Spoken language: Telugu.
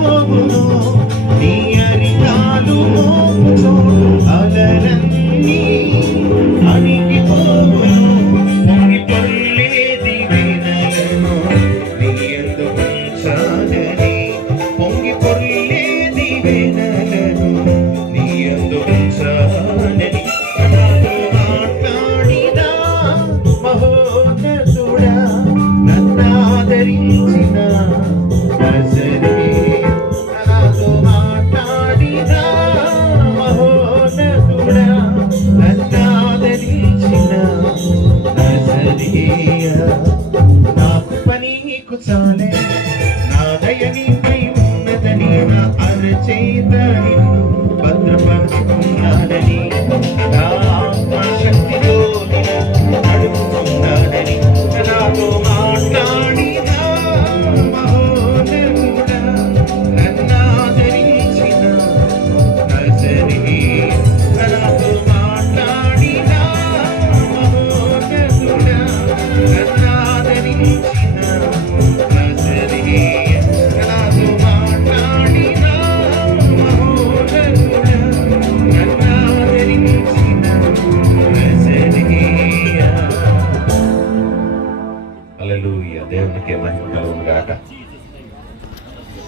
అణిగిపోవును నీ అరికాలు మోపుతో అలలన్నీ అణిగిపోవును పొంగి పొర్లేది వేదనను నీ యందు ఉంచాలని పొంగి పొర్లేది వేదనను నీ యందు ఉంచాలని నాతో మాట్లాడిన మహోన్నతుడా నన్నాదరించిన నాతో మాట్లాడిన మహోన్నతుడా నన్నాదరించిన నాకు పని నీకు చాలే నా దయ నీపై ఉన్నదని నా అరచేత నిన్ను భద్రపరుచుకున్నాడని నా ఆత్మశక్తితో నిన్ను నడుపుతున్నాడని నాతో మాట్లాడిన మహోన్నతుడా నన్నాదరించిన నజరేయుడా నాతో మాట్లాడిన మహోన్నతుడా నన్నాదరించిన నజరేయుడా నాతో మాట్లాడిన మహోన్నతుడా నన్నాదరించిన నజరేయుడా. హల్లెలూయా. దేవునికి మహిమ కలుగును గాక.